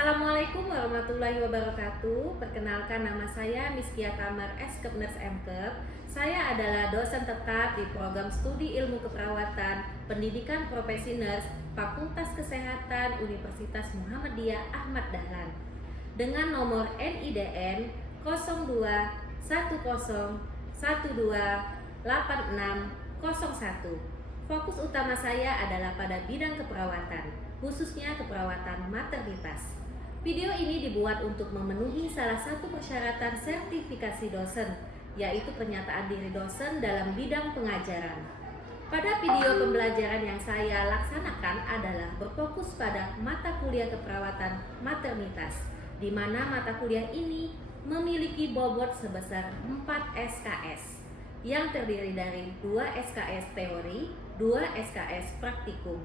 Assalamualaikum warahmatullahi wabarakatuh. Perkenalkan, nama saya Miskia Kamar S. Nurse M.Kep. Saya adalah dosen tetap di program studi ilmu keperawatan Pendidikan Profesi Nurse Fakultas Kesehatan Universitas Muhammadiyah Ahmad Dahlan dengan nomor NIDN 0210128601. Fokus utama saya adalah pada bidang keperawatan, khususnya keperawatan maternitas. Video ini dibuat untuk memenuhi salah satu persyaratan sertifikasi dosen, yaitu pernyataan diri dosen dalam bidang pengajaran. Pada video pembelajaran yang saya laksanakan adalah berfokus pada mata kuliah keperawatan maternitas, di mana mata kuliah ini memiliki bobot sebesar 4 SKS yang terdiri dari 2 SKS teori, 2 SKS praktikum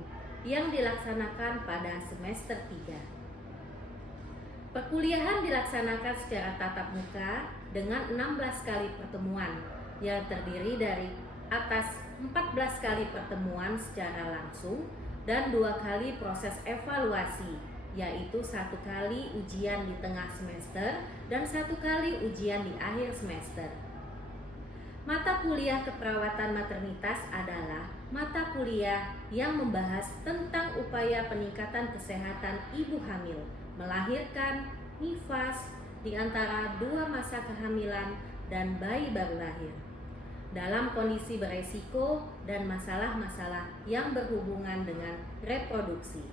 yang dilaksanakan pada semester 3. Perkuliahan dilaksanakan secara tatap muka dengan 16 kali pertemuan yang terdiri dari atas 14 kali pertemuan secara langsung dan 2 kali proses evaluasi, yaitu 1 kali ujian di tengah semester dan 1 kali ujian di akhir semester. Mata kuliah keperawatan maternitas adalah mata kuliah yang membahas tentang upaya peningkatan kesehatan ibu hamil, melahirkan, nifas, di antara 2 masa kehamilan dan bayi baru lahir, dalam kondisi beresiko dan masalah-masalah yang berhubungan dengan reproduksi,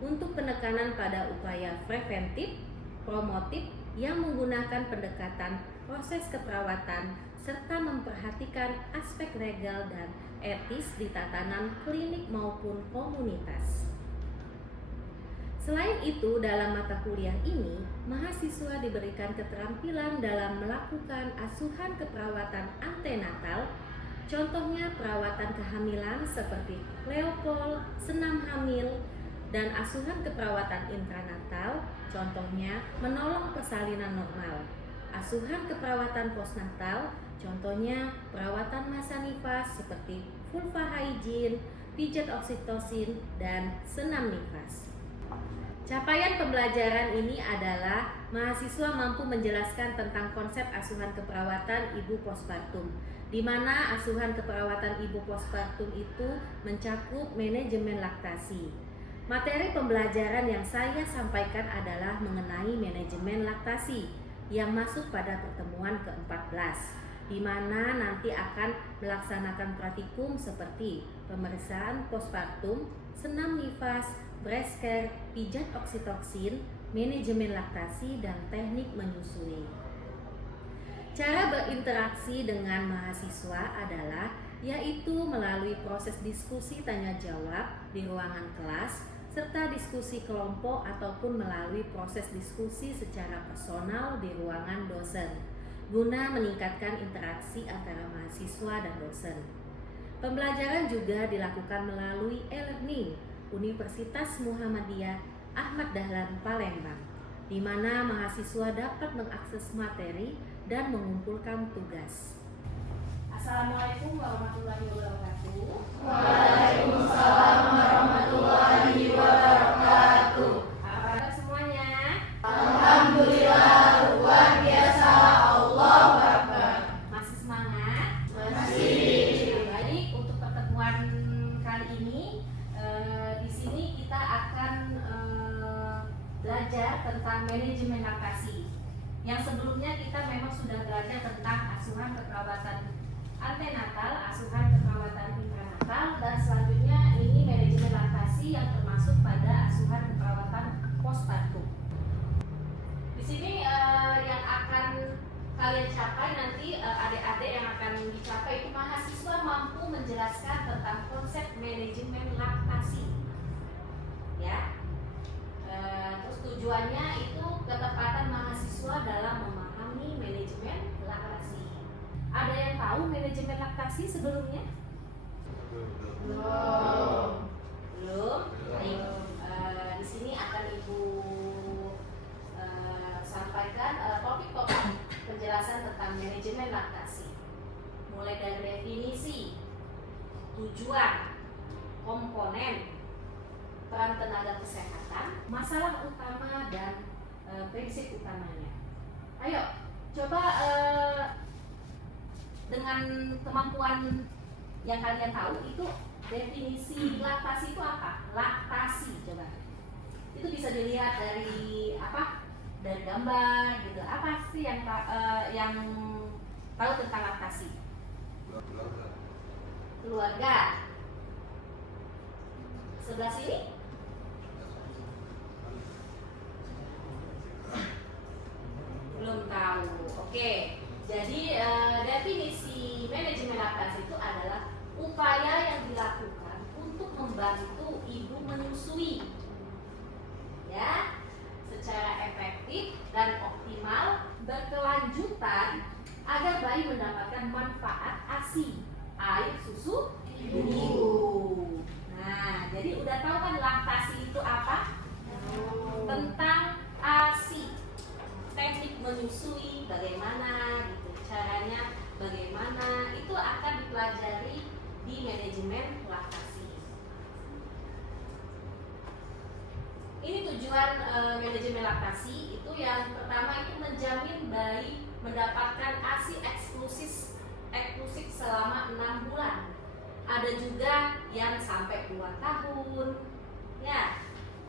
untuk penekanan pada upaya preventif, promotif yang menggunakan pendekatan proses keperawatan serta memperhatikan aspek legal dan etis di tatanan klinik maupun komunitas. Selain itu, dalam mata kuliah ini, mahasiswa diberikan keterampilan dalam melakukan asuhan keperawatan antenatal, contohnya perawatan kehamilan seperti Leopold, senam hamil, dan asuhan keperawatan intranatal, contohnya menolong persalinan normal. Asuhan keperawatan postnatal, contohnya perawatan masa nifas seperti vulva hygiene, pijat oksitosin, dan senam nifas. Capaian pembelajaran ini adalah mahasiswa mampu menjelaskan tentang konsep asuhan keperawatan ibu postpartum, di mana asuhan keperawatan ibu postpartum itu mencakup manajemen laktasi. Materi pembelajaran yang saya sampaikan adalah mengenai manajemen laktasi yang masuk pada pertemuan ke-14, di mana nanti akan melaksanakan praktikum seperti pemeriksaan postpartum, senam nifas, breast care, pijat oksitoksin, manajemen laktasi, dan teknik menyusui. Cara berinteraksi dengan mahasiswa adalah yaitu melalui proses diskusi tanya jawab di ruangan kelas, serta diskusi kelompok ataupun melalui proses diskusi secara personal di ruangan dosen, guna meningkatkan interaksi antara mahasiswa dan dosen. Pembelajaran juga dilakukan melalui e-learning Universitas Muhammadiyah Ahmad Dahlan Palembang, di mana mahasiswa dapat mengakses materi dan mengumpulkan tugas. Assalamualaikum warahmatullahi wabarakatuh. Waalaikumsalam warahmatullahi wabarakatuh. Apa kabar semuanya? Alhamdulillah, luar biasa. Allahu Akbar. Masih semangat? Masih. Baik, untuk pertemuan kali ini di sini kita akan belajar tentang manajemen laktasi. Yang sebelumnya kita memang sudah belajar tentang asuhan keperawatan antenatal, asuhan keperawatan intranatal, dan selanjutnya ini manajemen laktasi yang termasuk pada asuhan keperawatan postpartum. Di sini yang akan kalian capai nanti, adik-adik yang akan dicapai itu mahasiswa mampu menjelaskan tentang konsep manajemen laktasi, ya. Terus tujuannya itu ketepatan mahasiswa dalam memahami manajemen laktasi. Ada yang tahu manajemen laktasi sebelumnya? Belum. Baik. Di sini akan Ibu sampaikan topik-topik penjelasan tentang manajemen laktasi. Mulai dari definisi, tujuan, komponen, peran tenaga kesehatan, masalah utama dan prinsip utamanya. Ayo, coba dengan kemampuan yang kalian tahu itu definisi laktasi itu apa? Laktasi coba. Itu bisa dilihat dari apa? Dari gambar gitu. Apa sih yang tahu tentang laktasi? Keluarga. Sebelah sini? Belum tahu. Oke. Jadi definisi manajemen laktasi itu adalah upaya yang dilakukan untuk membantu ibu menyusui, ya, secara efektif dan optimal berkelanjutan agar bayi mendapatkan manfaat ASI, air susu ibu. Nah, jadi udah tahu kan laktasi itu apa? Tentang ASI, teknik menyusui bagaimana gitu, caranya bagaimana, itu akan dipelajari di manajemen laktasi. Ini tujuan manajemen laktasi itu yang pertama itu menjamin bayi mendapatkan ASI eksklusif selama 6 bulan. Ada juga yang sampai 2 tahun. Ya.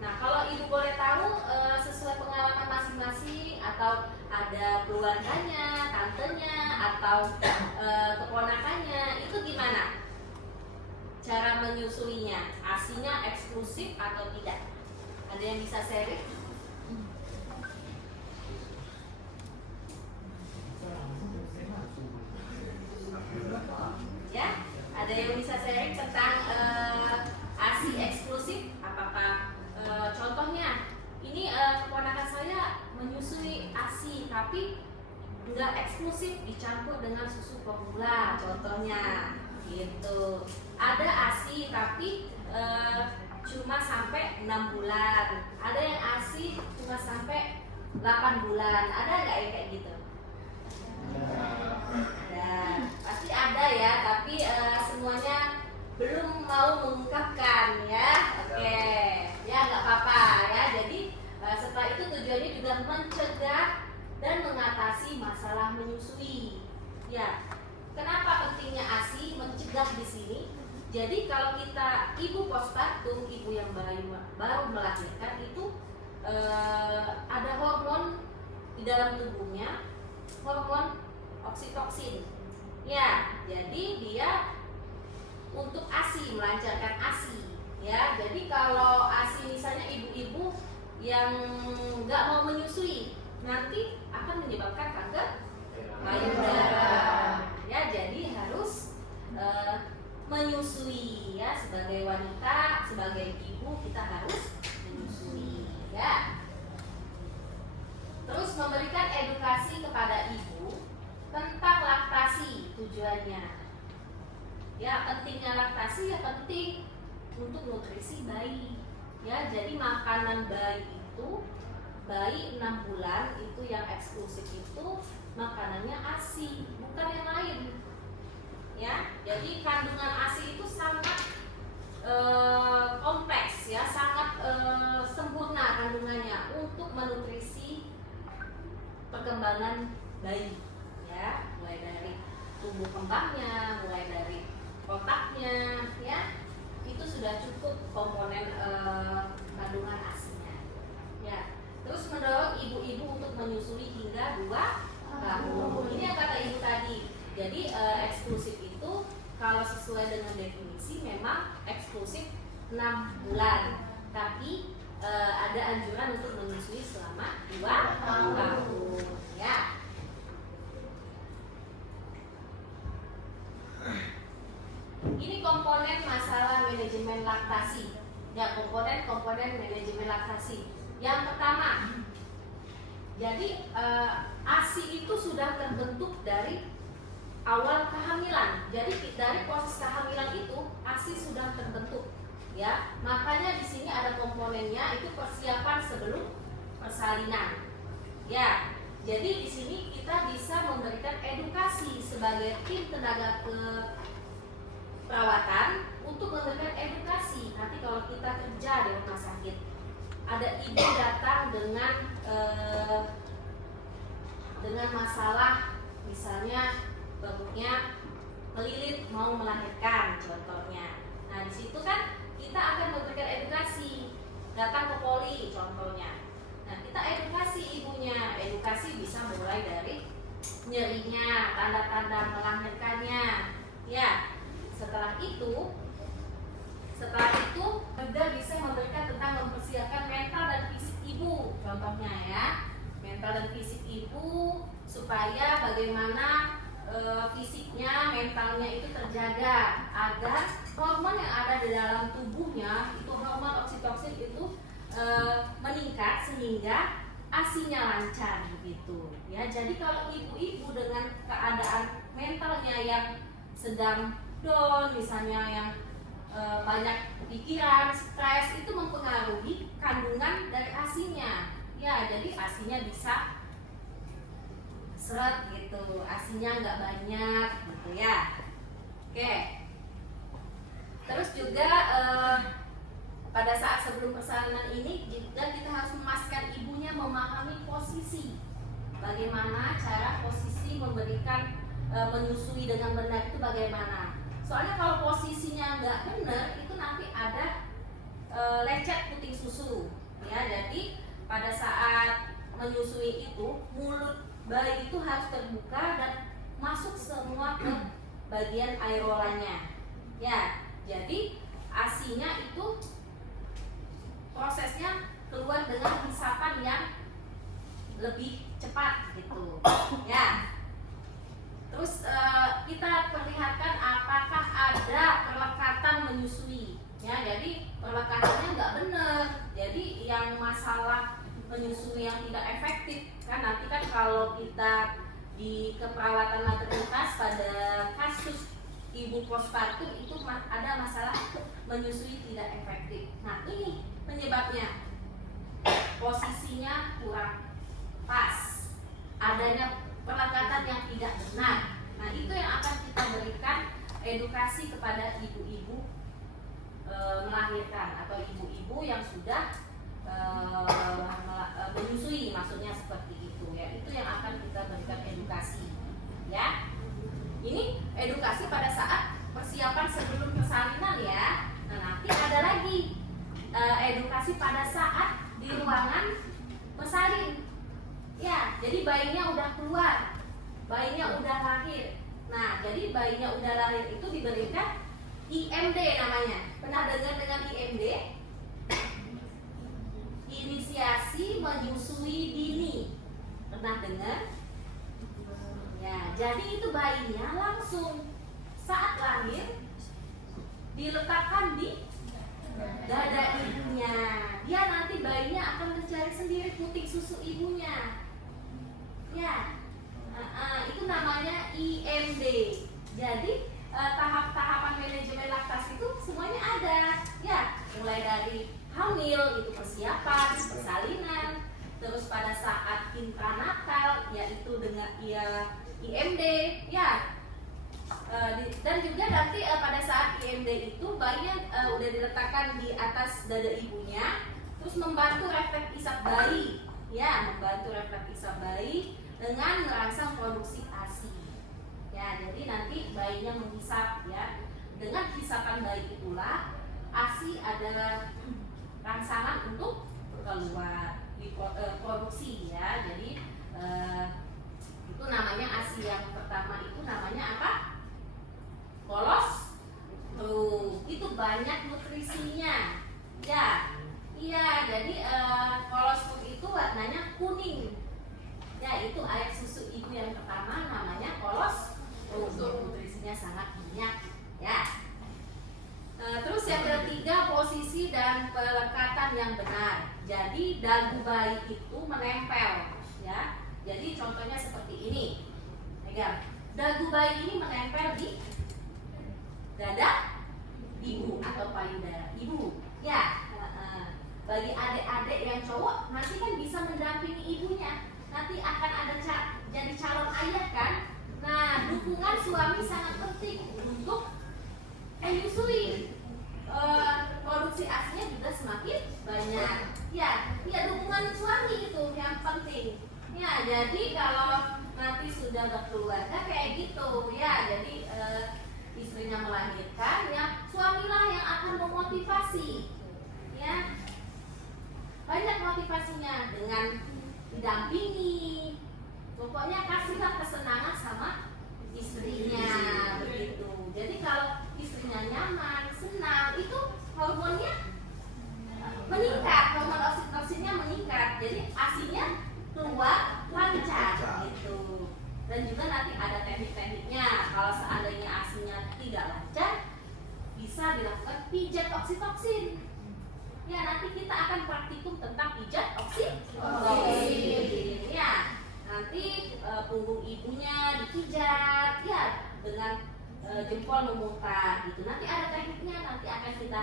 Nah, kalau ibu boleh tahu sesuai pengalaman masing-masing atau ada keluarganya, tantenya atau keponakannya, itu gimana cara menyusuinya? ASINya eksklusif atau tidak? Ada yang bisa sharing? Ya, ada yang bisa sharing tentang ASI eksklusif? Apakah contohnya ini keponakan saya menyusui ASI tapi nggak eksklusif, dicampur dengan susu formula contohnya gitu. Ada ASI tapi cuma sampai 6 bulan, ada yang ASI cuma sampai 8 bulan, ada nggak yang kayak gitu? Ada, pasti ada ya, tapi semuanya belum mau mengungkapkan ya. Oke, ya nggak apa-apa ya. Jadi setelah itu tujuannya juga mencegah dan mengatasi masalah menyusui. Ya, kenapa pentingnya ASI mencegah di sini? Jadi kalau kita ibu postpartum, ibu yang baru melahirkan itu ada hormon di dalam tubuhnya, hormon oksitoksin. Ya, jadi dia untuk ASI, melancarkan ASI. Ya, jadi kalau ASI misalnya ibu-ibu yang nggak mau menyusui, nanti akan menyebabkan kanker payudara. Ya, jadi harus menyusui ya, sebagai wanita, sebagai ibu kita harus menyusui ya. Terus memberikan edukasi kepada ibu tentang laktasi tujuannya. Ya, pentingnya laktasi ya penting untuk nutrisi bayi. Ya, jadi makanan bayi itu, bayi 6 bulan itu yang eksklusif itu makanannya ASI, bukan yang lain. Ya, jadi kandungan ASI itu sangat kompleks ya, sangat sempurna kandungannya untuk menutrisi perkembangan bayi ya, mulai dari tumbuh kembangnya, mulai dari otaknya ya, itu sudah cukup komponen kandungan ASI-nya ya. Terus mendorong ibu-ibu untuk menyusui hingga 2 tahun. Ini yang kata ibu tadi. Jadi eksklusif itu kalau sesuai dengan definisi memang eksklusif 6 bulan, tapi ada anjuran untuk menyusui selama 2 tahun ya. Ini komponen masalah manajemen laktasi. Ya, komponen manajemen laktasi. Yang pertama, jadi ASI itu sudah terbentuk dari awal kehamilan. Jadi dari proses kehamilan itu ASI sudah terbentuk. Ya, makanya di sini ada komponennya, itu persiapan sebelum persalinan. Ya, jadi di sini kita bisa memberikan edukasi sebagai tim tenaga keperawatan untuk memberikan edukasi. Nanti kalau kita kerja di rumah sakit, ada ibu datang dengan masalah, misalnya perutnya melilit mau melahirkan contohnya. Nah di situ kan kita akan memberikan edukasi, datang ke poli contohnya. Nah kita edukasi ibunya, edukasi bisa mulai dari nyerinya, tanda-tanda melahirkannya, ya. Setelah itu juga bisa memberikan tentang mempersiapkan mental dan fisik ibu, contohnya ya, mental dan fisik ibu supaya bagaimana fisiknya, mentalnya itu terjaga agar hormon yang ada di dalam tubuhnya itu hormon oksitosin itu meningkat sehingga ASINya lancar gitu ya. Jadi kalau ibu-ibu dengan keadaan mentalnya yang sedang down, misalnya yang banyak pikiran, stres, itu mempengaruhi kandungan dari ASINya ya. Jadi ASINya bisa seret gitu, ASINya nggak banyak gitu ya. Oke. Terus juga pada saat sebelum persalinan ini juga kita harus memastikan ibunya memahami posisi, bagaimana cara posisi memberikan menyusui dengan benar itu bagaimana. Soalnya kalau posisinya nggak benar itu nanti ada lecet puting susu ya. Jadi pada saat menyusui itu mulut bayi itu harus terbuka dan masuk semua ke bagian areolanya ya. Jadi ASINya itu prosesnya keluar dengan hisapan yang lebih cepat gitu ya. Terus kita perlihatkan apakah ada perlekatan menyusui ya. Jadi perlekatannya nggak benar, jadi yang masalah menyusui yang tidak efektif kan nanti kan kalau kita di keperawatan maternitas pada kasus ibu postpartum itu ada masalah menyusui tidak efektif. Nah ini penyebabnya, posisinya kurang pas, adanya perlekatan yang tidak benar. Nah itu yang akan kita berikan edukasi kepada ibu-ibu melahirkan atau ibu-ibu yang sudah menyusui, maksudnya seperti itu ya. Itu yang akan kita berikan edukasi ya. Ini edukasi pada saat persiapan sebelum persalinan ya. Nah nanti ada lagi edukasi pada saat di ruangan bersalin ya. Jadi bayinya udah keluar, bayinya udah lahir. Nah jadi bayinya udah lahir itu diberikan IMD namanya. Pernah dengar dengan IMD? Inisiasi menyusui dini. Pernah dengar? Ya, jadi itu bayinya langsung saat lahir diletakkan di dada ibunya. Dia nanti bayinya akan mencari sendiri puting susu ibunya. Ya, itu namanya IMD. Jadi tahap-tahapan manajemen laktasi itu semuanya ada. Ya, mulai dari hamil itu persiapan, persalinan, terus pada saat intranatal yaitu dengan IMD ya. Dan juga nanti pada saat IMD itu bayinya udah diletakkan di atas dada ibunya, terus membantu refleks isap bayi ya, membantu refleks isap bayi dengan merangsang produksi ASI ya. Jadi nanti bayinya menghisap ya, dengan hisapan bayi itulah ASI ada rangsangan untuk keluar produksi ya. Jadi itu namanya ASI yang pertama itu namanya apa? Kolostrum. Itu banyak nutrisinya ya. Iya, jadi kolostrum itu warnanya kuning ya. Itu air susu ibu yang pertama namanya kolostrum. Nutrisinya sangat banyak ya. Terus yang ketiga, posisi dan pelekatan yang benar. Jadi dagu bayi itu menempel ya. Jadi contohnya seperti ini. Pegang. Dagu bayi ini menempel di dada ibu atau payudara ibu ya. Bagi adik-adik yang cowok nanti kan bisa mendampingi ibunya. Nanti akan ada jadi calon ayah kan. Nah, dukungan suami sangat penting untuk menyusui, produksi ASINya juga semakin banyak. Ya, dukungan suami itu yang penting. Ya, jadi kalau nanti sudah berkeluarga kayak gitu, ya, jadi istrinya melahirkan, ya suamilah yang akan memotivasi, ya, banyak motivasinya dengan didampingi, pokoknya kasihlah kesenangan sama istrinya, begitu. Jadi kalau istrinya nyaman, senang, itu hormonnya meningkat, hormon oksitosinnya meningkat, jadi ASINya keluar lancar gitu. Dan juga nanti ada teknik-tekniknya. Kalau seandainya ASINya tidak lancar, bisa dilakukan pijat oksitoksin. Ya, nanti kita akan praktikum tentang pijat oksitoksin. Ya, nanti punggung ibunya dipijat, ya, dengan jempol memutar gitu. Nanti ada tekniknya, nanti akan kita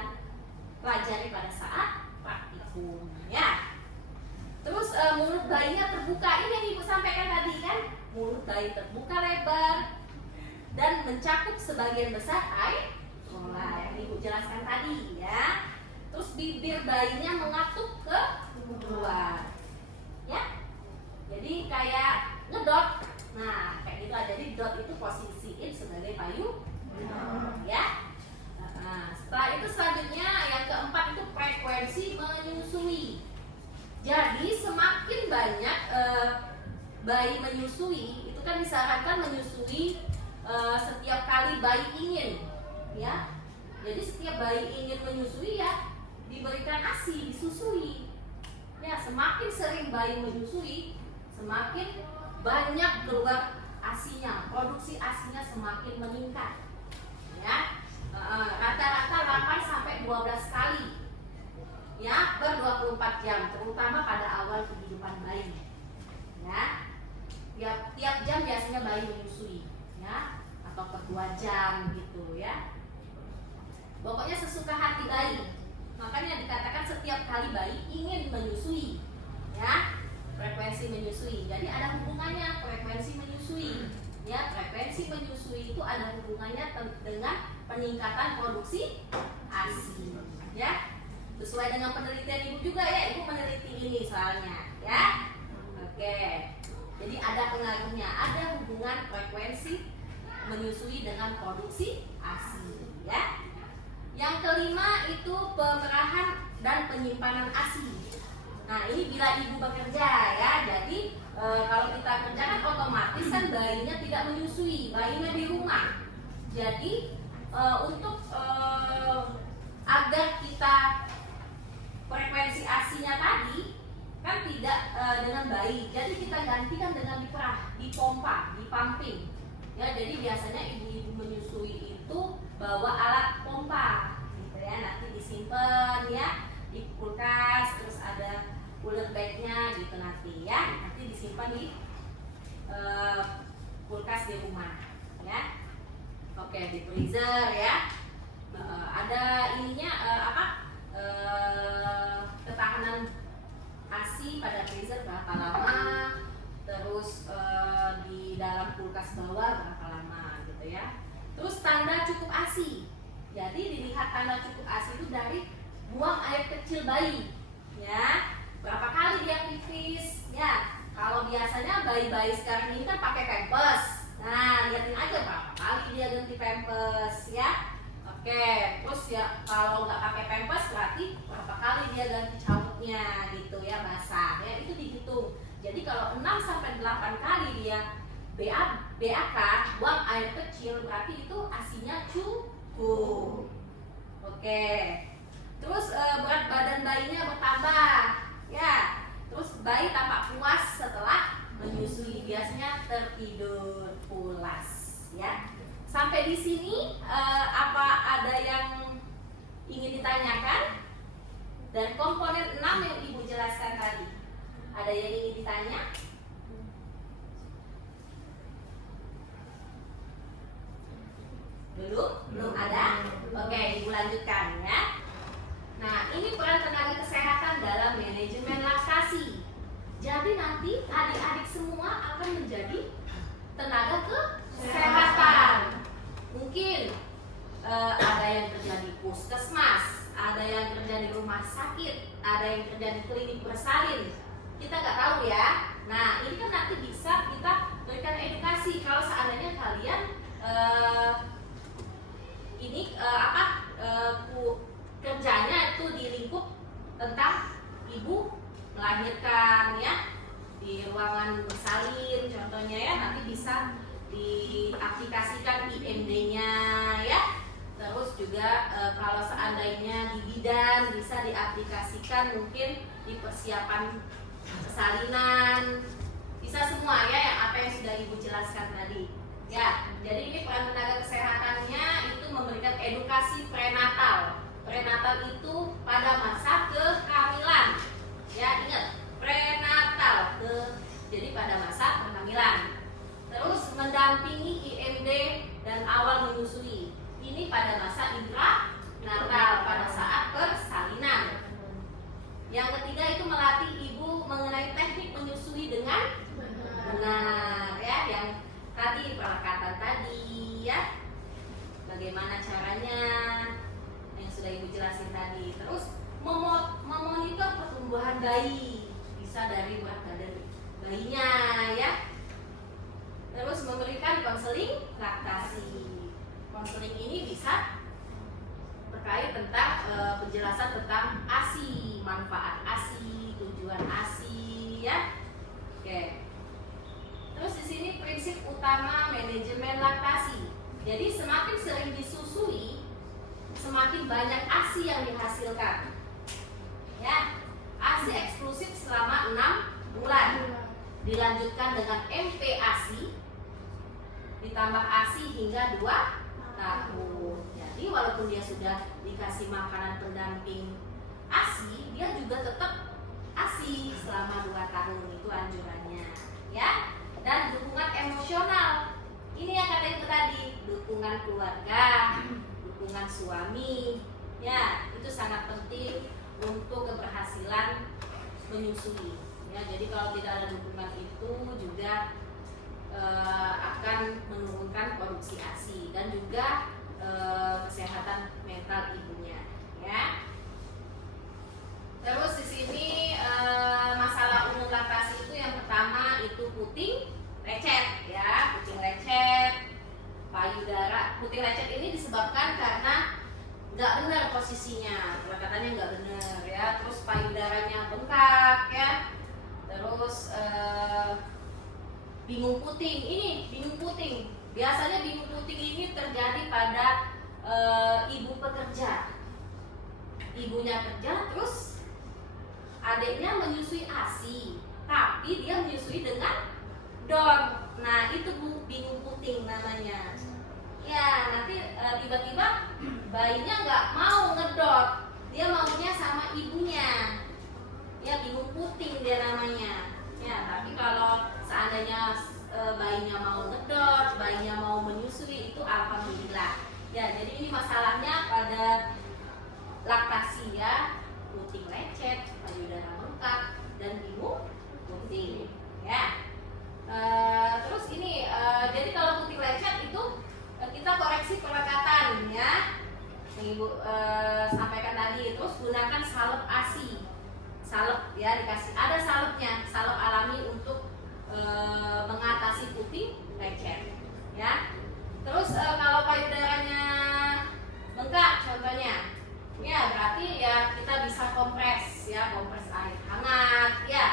pelajari pada saat praktikum. Ya. Terus mulut bayinya terbuka, ini yang ibu sampaikan tadi kan, mulut bayi terbuka lebar dan mencakup sebagian besar air kola yang ibu jelaskan tadi, ya. Terus bibir bayinya mengatuk ke luar, ya. Jadi kayak ngedot, nah kayak gitu aja. Jadi dot itu posisiin sebagai payung, ya. Nah, setelah itu selanjutnya yang keempat itu frekuensi menyusui. Jadi semakin banyak bayi menyusui, itu kan disarankan menyusui setiap kali bayi ingin, ya. Jadi setiap bayi ingin menyusui, ya diberikan ASI, disusui. Ya, semakin sering bayi menyusui, semakin banyak keluar ASINya, produksi ASINya semakin meningkat. Ya, rata-rata 8 sampai 12 kali. Ya, per 24 jam, terutama pada awal kehidupan bayi. Ya, tiap jam biasanya bayi menyusui, ya, atau per 2 jam gitu, ya. Pokoknya sesuka hati bayi. Makanya dikatakan setiap kali bayi ingin menyusui, ya, frekuensi menyusui. Jadi ada hubungannya frekuensi menyusui. Ya, frekuensi menyusui itu ada hubungannya dengan peningkatan produksi ASI. Ya. Sesuai dengan penelitian ibu juga, ya, ibu meneliti ini soalnya, ya. Oke, jadi ada pengaruhnya, ada hubungan frekuensi menyusui dengan produksi ASI, ya. Yang kelima itu pemerahan dan penyimpanan ASI. Nah, ini bila ibu bekerja, ya, jadi kalau kita kerja kan otomatis kan bayinya tidak menyusui, bayinya di rumah. Jadi untuk agar kita frekuensi ASINya tadi kan tidak dengan baik, jadi kita gantikan dengan diperah, dipompa, dipumping. Ya, jadi biasanya ibu-ibu menyusui itu bawa alat pompa, gitu ya. Nanti disimpan, ya, di kulkas, terus ada cooler bagnya, gitu nanti, ya. Nanti disimpan di kulkas di rumah, ya. Oke, di freezer, ya. Ada ininya ketahanan ASI pada freezer berapa lama, terus di dalam kulkas bawah berapa lama, gitu ya. Terus tanda cukup ASI. Jadi dilihat tanda cukup ASI itu dari buang air kecil bayi, ya. Berapa kali dia pipis, ya. Kalau biasanya bayi-bayi sekarang ini kan pakai pampers. Nah, lihatin aja berapa kali dia ganti pampers, ya. Oke, terus ya kalau nggak pakai pampers berarti berapa kali dia ganti cawutnya, gitu ya, basah, ya, itu dihitung. Jadi kalau 6 sampai 8 kali dia BAK, buang air kecil, berarti itu ASINya cukup. Oke. Terus berat badan bayinya bertambah, ya. Terus bayi tampak puas setelah menyusui, biasanya tertidur pulas, ya. Sampai di sini apa ada yang ingin ditanyakan? Dan komponen 6 yang ibu jelaskan tadi, ada yang ingin ditanya? Belum ada? Oke, ibu lanjutkan, ya. Nah, ini peran tenaga kesehatan dalam manajemen laktasi. Jadi nanti adik-adik semua akan menjadi tenaga kesehatan. Mungkin ada yang kerja di puskesmas, ada yang kerja di rumah sakit, ada yang kerja di klinik bersalin. Kita nggak tahu ya. Nah, ini kan nanti bisa kita berikan edukasi kalau seandainya kalian kerjanya itu di lingkup tentang ibu melahirkan ya, di ruangan bersalin contohnya ya, nanti bisa diaplikasikan IMD-nya ya. Terus juga kalau seandainya di bidan bisa diaplikasikan mungkin di persiapan persalinan, bisa semua ya, yang apa yang sudah ibu jelaskan tadi ya. Jadi ini peran tenaga kesehatannya itu memberikan edukasi prenatal. Prenatal itu pada masa kehamilan ya, ingat prenatal jadi pada masa kehamilan. Terus mendampingi IMD dan awal menyusui, ini pada masa intranatal pada saat persalinan. Yang ketiga itu melatih ibu mengenai teknik menyusui dengan benar ya, yang tadi perlekatan tadi ya, bagaimana caranya yang sudah ibu jelasin tadi. Terus memonitor pertumbuhan bayi, bisa dari berat badan bayinya ya. Terus memberikan konseling laktasi. Konseling ini bisa terkait tentang penjelasan tentang ASI, manfaat ASI, tujuan ASI ya. Oke. Terus di sini prinsip utama manajemen laktasi. Jadi semakin sering disusui, semakin banyak ASI yang dihasilkan. Ya, ASI eksklusif selama 6 bulan. Dilanjutkan dengan MPASI, ditambah ASI hingga 2 tahun. Jadi walaupun dia sudah dikasih makanan pendamping ASI, dia juga tetap ASI selama 2 tahun, itu anjurannya ya. Dan dukungan emosional, ini yang kata ibu tadi, dukungan keluarga, dukungan suami ya, itu sangat penting untuk keberhasilan menyusui ya. Jadi kalau tidak ada dukungan itu juga akan menurunkan produksi ASI dan juga kesehatan mental ibunya ya. Terus di sini masalah umum laktasi itu yang pertama itu puting lecet ya, puting lecet, payudara. Puting lecet ini disebabkan karena nggak benar posisinya, katanya nggak benar ya. Terus payudaranya bengkak ya. Terus bingung puting, ini bingung puting. Biasanya bingung puting ini terjadi pada ibu pekerja. Ibunya kerja, terus adiknya menyusui ASI, tapi dia menyusui dengan DOT. Nah itu bingung puting namanya. Ya nanti tiba-tiba bayinya nggak mau ngedot, dia maunya sama ibunya. Ya bingung puting dia namanya. Ya tapi kalau seandainya bayinya mau ngedot, bayinya mau menyusui, itu alhamdulillah. Ya jadi ini masalahnya pada laktasi ya, puting lecet, payudara bengkak, dan bingung puting ya. Terus ini jadi kalau puting lecet itu kita koreksi pelekatan ya, yang ibu sampaikan tadi. Terus gunakan salep ASI, salep ya, dikasih ada salepnya, salep alami untuk mengatasi puting lecet ya. Terus kalau payudaranya bengkak contohnya ya, berarti ya kita bisa kompres ya, kompres air hangat ya.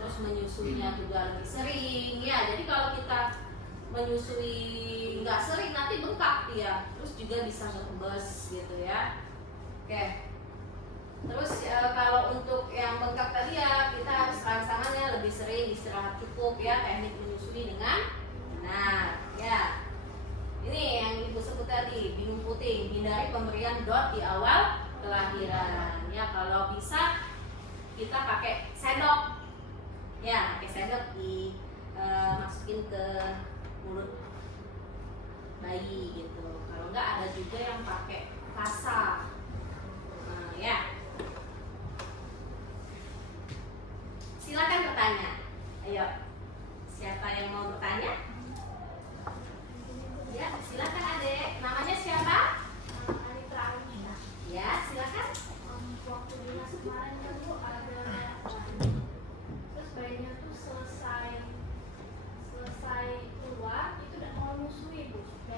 Terus menyusuinya juga lebih sering ya. Jadi kalau kita menyusui nggak sering nanti bengkak dia, terus juga bisa ngebes gitu ya. Oke. Terus kalau untuk yang bengkak tadi ya, kita harus rangsangannya lebih sering, istirahat cukup ya, teknik menyusui dengan benar ya. Ini yang ibu sebut tadi, bingung puting, hindari pemberian DOT di awal kelahiran ya. Kalau bisa kita pakai sendok ya, pakai sendok masukin ke mulut bayi gitu. Kalau enggak ada juga yang pakai pasa. Nah, ya. Silakan bertanya. Ayo. Siapa yang mau bertanya? Ya, silakan Adek. Namanya siapa?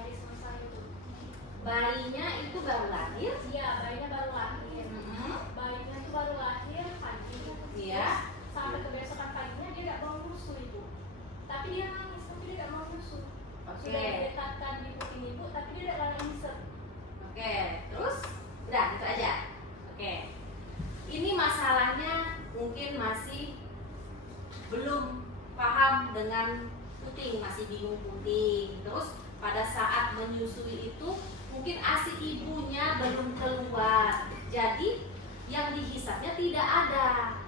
habis masa itu. Bayinya itu baru lahir. Iya, bayinya baru lahir. Bayinya itu baru lahir pagi. Iya. Sampai kebesokan paginya dia tidak mau nyusu ibu. Tapi dia nangis, tapi dia tidak mau nyusu. Oke. Sudah diletakkan di puting ibu, tapi dia tidak mau insert. Oke, terus udah gitu aja. Oke. Ini masalahnya mungkin masih belum paham dengan puting, masih bingung puting. Terus pada saat menyusui itu mungkin ASI ibunya belum keluar. Jadi yang dihisapnya tidak ada.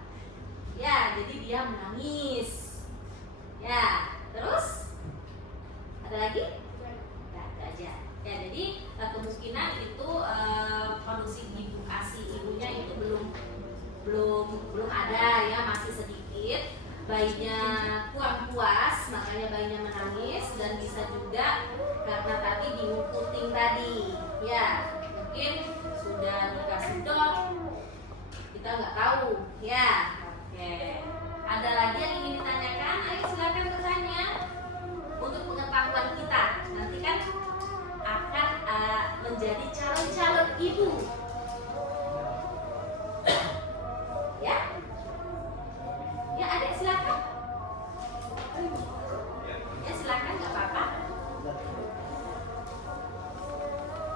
Ya, jadi dia menangis. Ya, terus ada lagi? Nah, itu aja. Ya, jadi kemungkinan itu kondisi ibu ASI ibunya itu belum ada ya, masih sedikit. Bayinya kurang puas, makanya bayinya menangis, dan bisa juga karena tadi bingung puting tadi. Ya, mungkin sudah dikasih dot, kita nggak tahu. Ya, oke. Ada lagi yang ingin ditanyakan? Ayo silakan bertanya. Untuk pengetahuan kita, nanti kan akan menjadi calon-calon ibu. Ya, ya adik silakan. Ya silakan, nggak apa-apa.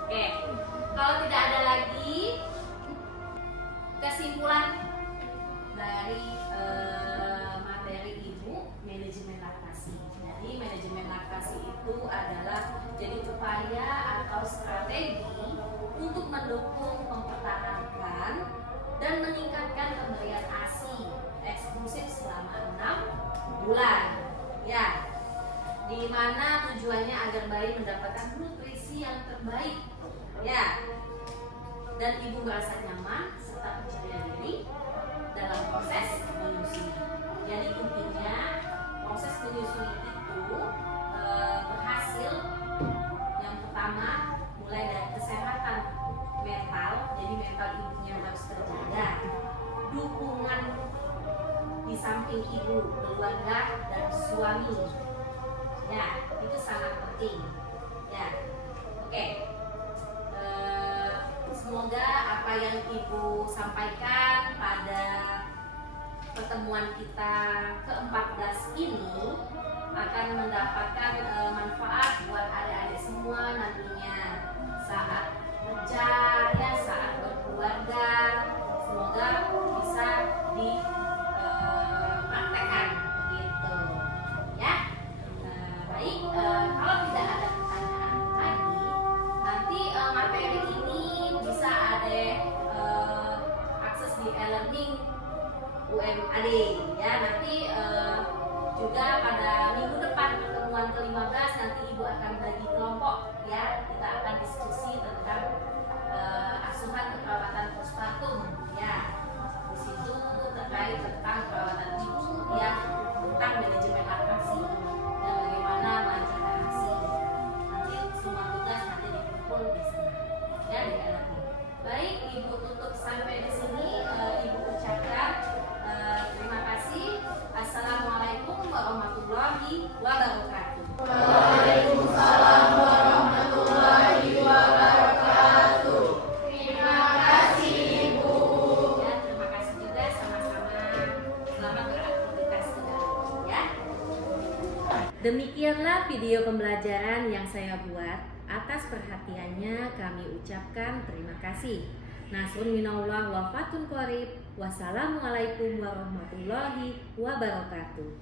Oke, kalau tidak ada lagi, kesimpulan dari materi ibu manajemen laktasi. Jadi manajemen laktasi itu adalah jadi upaya atau strategi untuk mendukung, mempertahankan, dan meningkatkan pemberian ASI eksklusif selama 6 bulan. Ya, di mana tujuannya agar bayi mendapatkan nutrisi yang terbaik. Ya, dan ibu merasa nyaman serta percaya diri dalam proses menyusui. Jadi intinya proses menyusui itu berhasil. Yang pertama mulai dari kesehatan mental, jadi mental ibunya harus terjaga. Dukungan di samping ibu, keluarga, dan suami. Ya, itu sangat penting. Ya, oke. Semoga apa yang ibu sampaikan pada pertemuan kita ke-14 ini akan mendapatkan manfaat buat adik-adik semua nantinya saat kerja, ya, saat berkeluarga. Semoga bisa dipraktekkan gitu, ya. Baik, kalau tidak ada pertanyaan lagi, nanti materi ini bisa adik akses di e-learning UMAD, ya. Nanti juga pada minggu depan pertemuan ke-15 nanti ibu akan bagi kelompok, ya. Kita akan diskusi tentang asuhan keperawatan postpartum, ya. Di situ terkait tentang perawatan ibu, ya, tentang manajemen laktasi dan bagaimana melancarkan ASI. Nanti semua tugas nanti dikumpul di sana, ya, di e-learning. Baik, ibu tutup sampai di sini. Ibu ucapkan terima kasih. Assalamualaikum warahmatullahi wabarakatuh. Waalaikumsalam warahmatullahi wabarakatuh. Terima kasih Ibu. Ya, terima kasih juga, sama-sama. Selamat beraktivitas kembali, ya. Demikianlah video pembelajaran yang saya buat. Atas perhatiannya kami ucapkan terima kasih. Nasrun minallah wa fatun qorib. Wassalamualaikum warahmatullahi wabarakatuh.